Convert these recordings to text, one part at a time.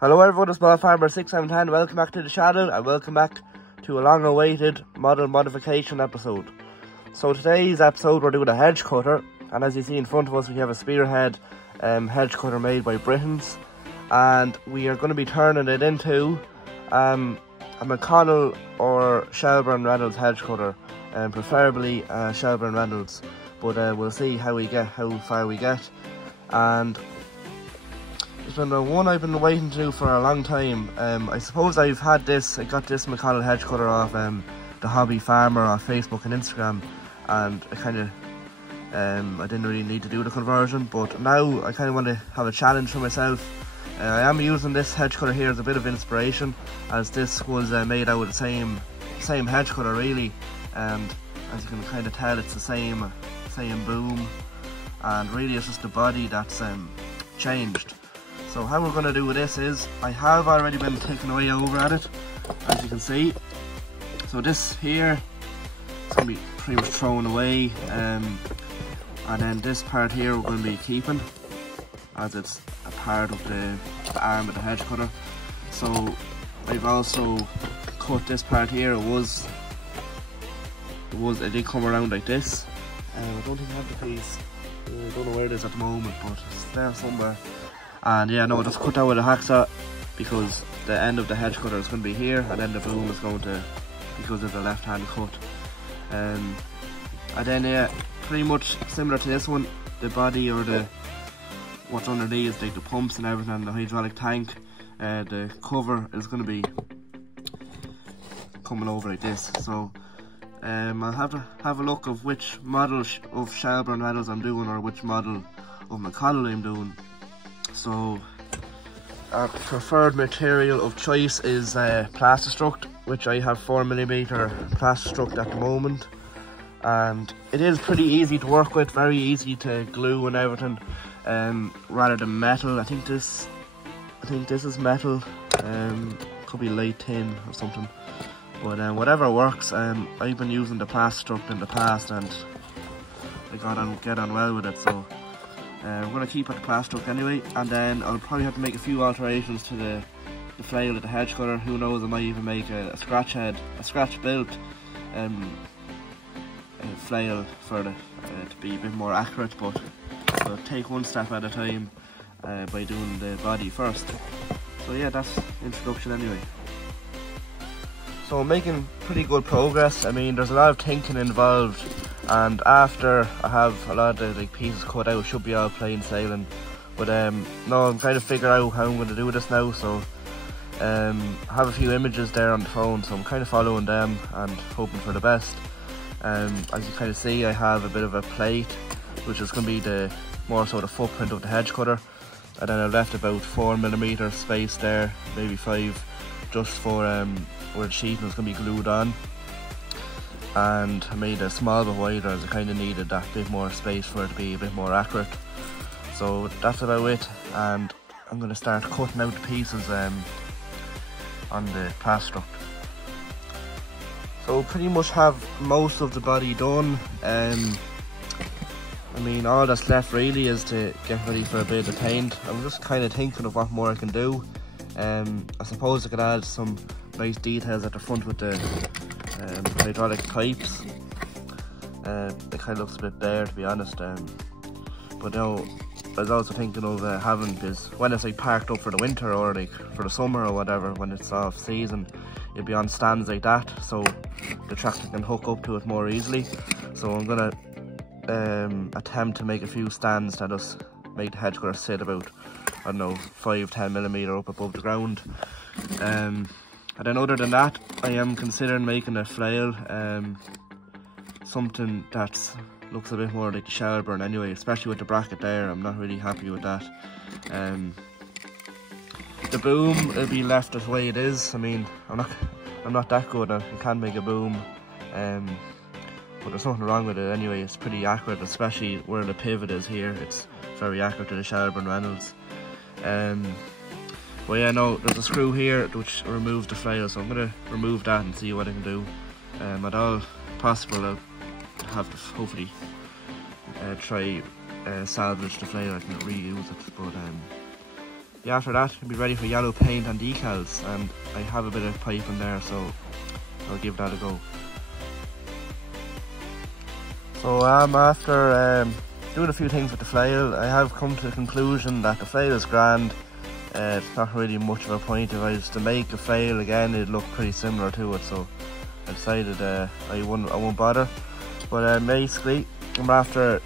Hello everyone, it's Small Farmer 610. Welcome back to the channel and welcome back to a long awaited model modification episode. So today's episode we're doing a hedge cutter, and as you see in front of us we have a Spearhead hedge cutter made by Britons, and we are going to be turning it into a McConnell or Shelbourne Reynolds hedge cutter, preferably Shelbourne Reynolds, but we'll see how far we get. And it's been one I've been waiting to do for a long time. I suppose I got this McConnell hedge cutter off the Hobby Farmer on Facebook and Instagram, and I didn't really need to do the conversion, but now I kind of want to have a challenge for myself. I am using this hedge cutter here as a bit of inspiration, as this was made out of the same hedge cutter really, and as you can kind of tell it's the same boom, and really it's just the body that's changed. So how we're going to do with this is, I have already been taking away over at it, as you can see. So this here is going to be pretty much thrown away, and then this part here we're going to be keeping, as it's a part of the arm of the hedge cutter. So I've also cut this part here. It did come around like this. I don't think I have the piece. I don't know where it is at the moment, but it's there somewhere. And yeah, no, just cut that with a hacksaw, because the end of the hedge cutter is going to be here, and then the boom is going to, because of the left hand cut. And then yeah, pretty much similar to this one, the body or what's underneath, like the pumps and everything, and the hydraulic tank, the cover is going to be coming over like this. So I'll have to have a look of which model of Shelbourne Reynolds I'm doing, or which model of McConnell I'm doing. So our preferred material of choice is plastruct, which I have 4mm plastruct at the moment, and it is pretty easy to work with, very easy to glue and everything, rather than metal. I think this is metal, could be light tin or something, but whatever works. I've been using the plastruct in the past and I get on well with it, so I'm going to keep at the plastruct anyway, and then I'll probably have to make a few alterations to the flail of the hedge cutter. Who knows, I might even make a scratch built flail for to be a bit more accurate, but I'll take one step at a time by doing the body first. So yeah, that's the introduction anyway. So I'm making pretty good progress. I mean, there's a lot of thinking involved, and after I have a lot of the pieces cut out, it should be all plain sailing. But no, I'm trying to figure out how I'm going to do this now. So I have a few images there on the phone, so I'm kind of following them and hoping for the best. As you kind of see, I have a bit of a plate, which is going to be the more sort of footprint of the hedge cutter, and then I've left about 4mm space there, maybe 5, just for where the sheathing is going to be glued on. And I made a small bit wider, as I kind of needed that bit more space for it to be a bit more accurate. So that's about it, and I'm going to start cutting out the pieces on the plastruct. So pretty much have most of the body done. I mean, all that's left really is to get ready for a bit of paint. I'm just kind of thinking of what more I can do. I suppose I could add some nice details at the front with the hydraulic pipes. It kind of looks a bit bare, to be honest. But no, I was also thinking of having this, when it's like parked up for the winter or like for the summer or whatever, when it's off season, it'd be on stands like that, so the tractor can hook up to it more easily. So I'm gonna attempt to make a few stands that just make the hedge cutter sit about, I don't know, 5–10mm up above the ground. And then other than that, I am considering making a flail, something that looks a bit more like the Shelbourne anyway, especially with the bracket there. I'm not really happy with that. The boom will be left the way it is. I mean, I'm not that good at, I can make a boom, but there's nothing wrong with it anyway. It's pretty accurate, especially where the pivot is here. It's very accurate to the Shelbourne Reynolds. But yeah, no, there's a screw here which removes the flail, so I'm going to remove that and see what I can do. At all possible, I'll have to hopefully try salvage the flail. I can reuse it, but after that you'll be ready for yellow paint and decals, and I have a bit of pipe in there, so I'll give that a go. So after doing a few things with the flail, I have come to the conclusion that the flail is grand. It's not really much of a point. If I was to make a flail again, it'd look pretty similar to it, so I decided I won't bother. But basically I'm after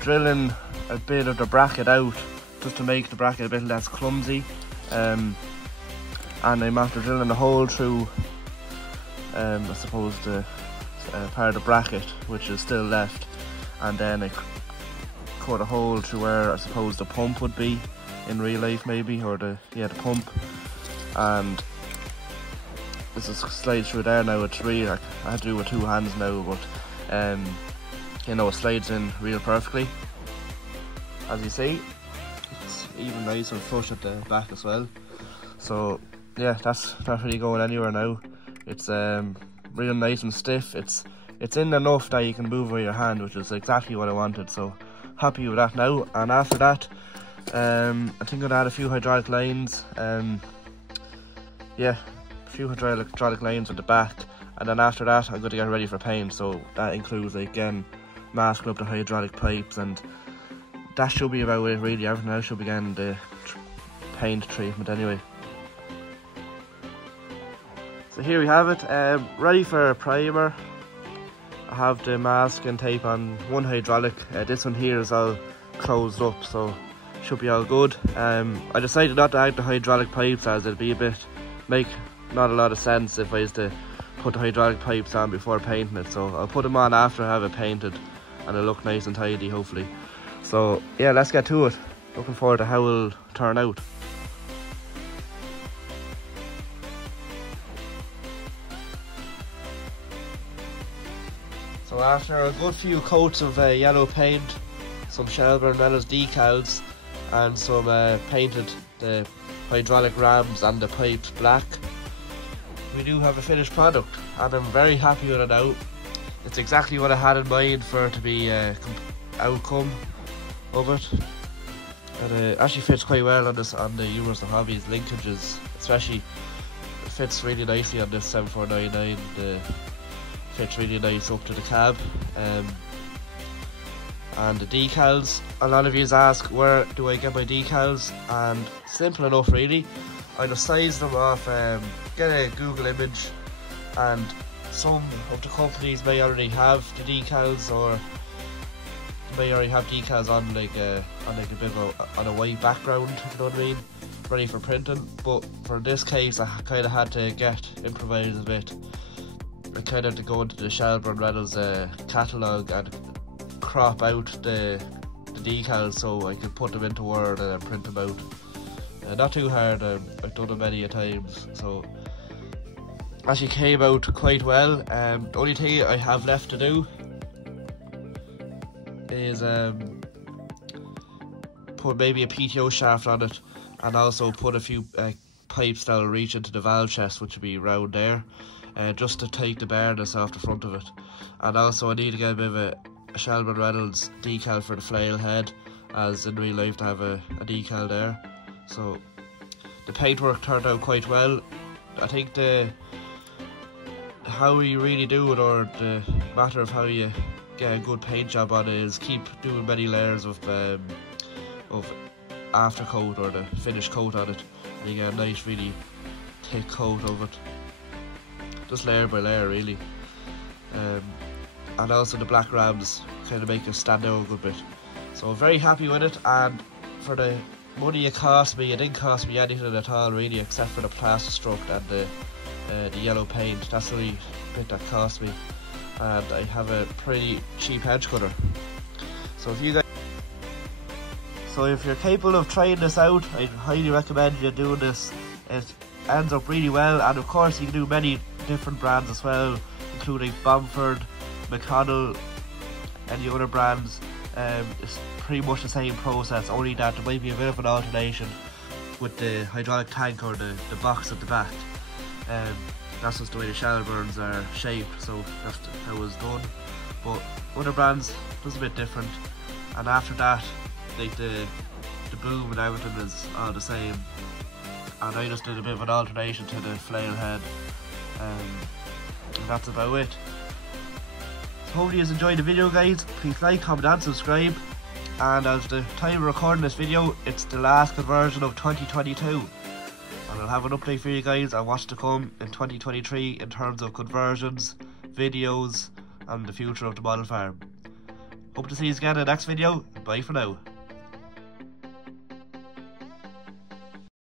drilling a bit of the bracket out just to make the bracket a bit less clumsy, and I'm after drilling a hole through I suppose the part of the bracket which is still left, and then I cut a hole through where I suppose the pump would be in real life, maybe, or the pump, and this is slides through there now. It's really, I have to do it with 2 hands now, but you know, it slides in real perfectly. As you see, it's even nice and flush at the back as well. So yeah, that's not really going anywhere now. It's real nice and stiff. It's in enough that you can move with your hand, which is exactly what I wanted, so happy with that now. And after that, I think I'm going to add a few hydraulic lines, yeah, a few hydraulic lines at the back, and then after that I'm going to get ready for paint. So that includes, like, again, masking up the hydraulic pipes, and that should be about it really. Everything else should be getting the paint treatment anyway. So here we have it, ready for a primer. I have the masking tape on one hydraulic. This one here is all closed up, so should be all good. I decided not to add the hydraulic pipes, as it'd be make not a lot of sense if I was to put the hydraulic pipes on before painting it. So I'll put them on after I have it painted, and it'll look nice and tidy, hopefully. So yeah, let's get to it. Looking forward to how it'll turn out. So after a good few coats of yellow paint, some Shelbourne Reynolds decals, and some painted the hydraulic rams and the pipes black, we do have a finished product, and I'm very happy with it now. It's exactly what I had in mind for it to be outcome of it. And it actually fits quite well on the Humorous and Hobbies linkages, especially it fits really nicely on this 7499. Fits really nice up to the cab. And the decals, a lot of you ask where do I get my decals, and simple enough really. I just size them off, get a Google image, and some of the companies may already have the decals, or may already have decals on a bit of on a white background, you know what I mean, ready for printing. But for this case I kind of had to improvise a bit. I kind of had to go into the Shelbourne Reynolds catalogue and crop out the decals so I could put them into Word and then print them out. Not too hard, I've done it many a times, so actually came out quite well. The only thing I have left to do is put maybe a PTO shaft on it, and also put a few pipes that will reach into the valve chest, which will be round there, just to take the bareness off the front of it. And also I need to get a bit of a Shelbourne Reynolds decal for the flail head, as in real life to have a decal there. So the paintwork turned out quite well. I think how you really do it, or the matter of how you get a good paint job on it, is keep doing many layers of after coat, or the finish coat on it, and you get a nice really thick coat of it, just layer by layer really. And also the black rams kind of make it stand out a good bit. So I'm very happy with it, and for the money it cost me, it didn't cost me anything at all really, except for the plastruct and the yellow paint. That's the only bit that cost me, and I have a pretty cheap Hedgcutter. So if you're capable of trying this out, I highly recommend you doing this. It ends up really well, and of course you can do many different brands as well, including Bamford, McConnell, and the other brands. It's pretty much the same process, only that there might be a bit of an alternation with the hydraulic tank or the box at the back. That's just the way the Shelbournes are shaped, so that's how it was done. But other brands does a bit different. And after that, like the the boom and everything is all the same. And I just did a bit of an alternation to the flare head. And that's about it. So hopefully you enjoyed the video, guys. Please like, comment and subscribe. And as the time of recording this video, it's the last conversion of 2022. And I'll have an update for you guys on what's to come in 2023 in terms of conversions, videos and the future of the model farm. Hope to see you again in the next video. Bye for now.